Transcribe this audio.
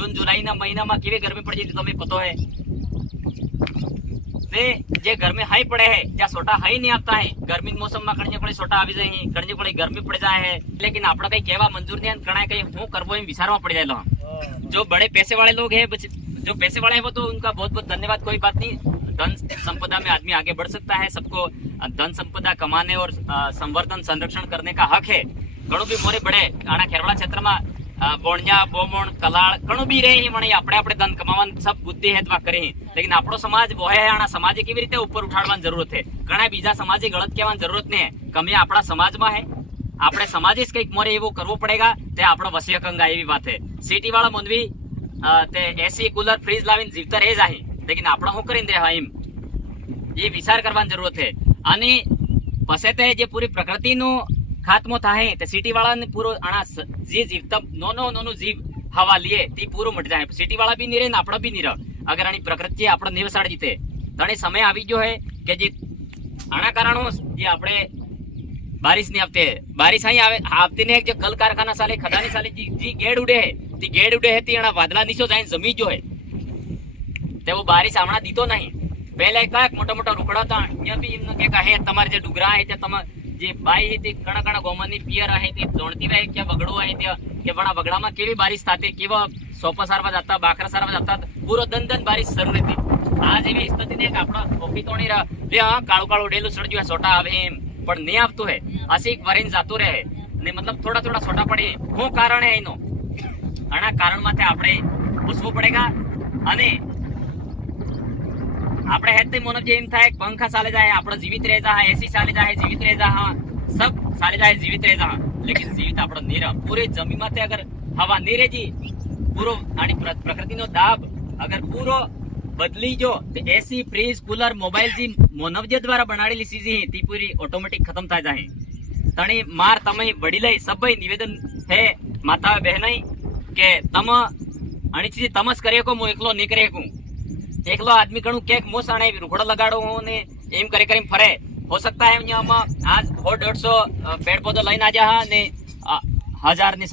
जून जुलाई ना महीना में केवी गर्मी पड़ जाती तुम्हें पता है ने जे गर्मी हाई पड़े है ज्यादा सोटा हाई नहीं आता है गर्मी मौसम में कणजे कोई सोटा आवी जाए कणजे कोई गर्मी पड़ जाए है लेकिन आपड़ा कई कहवा मंजूर नहीं कणा कई हूं करवो एम विचारवा पड़ जाए लो जो बड़े पैसे वाले लोग हैं जो पैसे वाले हैं वो तो उनका बहुत बहुत धन्यवाद कोई बात नहीं धन संपदा में आदमी आगे बढ़ सकता है सबको धन संपदा कमाने और संवर्धन संरक्षण करने का हक है घणो भी मोरे बड़े आना खेरवाड़ा क्षेत्र में बोणिया बोमण कलाड़ घणो भी रहे मणे आपणे आपणे धन कमावन सब बुद्धि हेतवा करे लेकिन आपणो समाज वो है आना समाजे केवी रीते ऊपर उठाडवानी जरूरत है घणा बीजा समाजे गलत कहेवानी जरूरत नहीं है कमी आपड़ा समाज में है આપણે સમાજે જ કંઈક મોરે એવું કરવું પડેગા તે આપણો વસિયકંગા એવી વાત છે સિટી વાળા મોંદવી તે એસી કુલર ફ્રીજ લાવીને જીવતા રહે જાય લેकिन આપણે શું કરીને દેવા એમ એ વિચાર કરવાની જરૂરત છે અને પછી તે જે પૂરી પ્રકૃતિનો ખાત્મો થાય તે સિટી વાળાને પૂરો આના જે જીવતા નોનો જીવ હવા લીએ તે પૂરો મટી જાય સિટી વાળા બી નહીં રહે ને આપણે બી નહીં રહે અગર આની પ્રકૃતિ આપણે નિવસાડ જીતે તણે સમય આવી ગયો છે કે જે આના કારણો જે આપણે बारिश नहीं आते बारिश आई आते नहीं जो कल कारखाना साले खदानी साले जी गेड़ उड़े है ती गेड़ उड़े है ती वादला नीचो जाए जमी जो है ते वो बारिश आमना दीतो नहीं पहले का मोटा मोटा रुकड़ा था यहाँ भी इनने के कहे तमारे जे डुगरा है तम जे बाई है ती कणा कणा गोमनी पियर है ती जोणती रहे क्या बगड़ो है त्या के बड़ा बगड़ा में केवी बारिश थाते केवा सोपा सारवा जाता बाकरा सारवा जाता पूरो दन बारिश शुरू रहती आज एवी स्थिति ने आपड़ा ओपी तोणी रहा ले हां काळो काळो डेलो सड़ जो सोटा आवे एम પણ નહીં આવતું હે આસી વરીન જાતું રહે ને મતલબ થોડા થોડા છોટા પડે શું કારણ હે એનો આના કારણ માથે આપણે પૂછવું પડેગા અને આપણે હેતે મોનો જે એમ થાય પંખા ચાલે જાય આપણે જીવિત રહે જા એસી ચાલે જાય જીવિત રહે जा सब ચાલે જાય જીવિત રહે जा लेकिन जीवित આપણો નહીં રહે પૂરે જમી માથે અગર હવા નહીં રહેજી પૂરો આની પ્રકૃતિનો દાબ અગર પૂરો बदली जो एसी फ्रीज कूलर मोबाइल जी मानवजे द्वारा बनाड़ेली चीजी ती पूरी ऑटोमेटिक खत्म था जाए तणी मार तमय वडीलय सबय निवेदन है माता बहनय के तम अणी चीज तमस करे को मो एकलो नहीं करे को एकलो आदमी कणु केक मो साणे रुखड़ा लगाड़ो हो ने एम करे करे फरे हो सकता है आज 150 पेड़ पौधो लईने आजा ने 1000 ની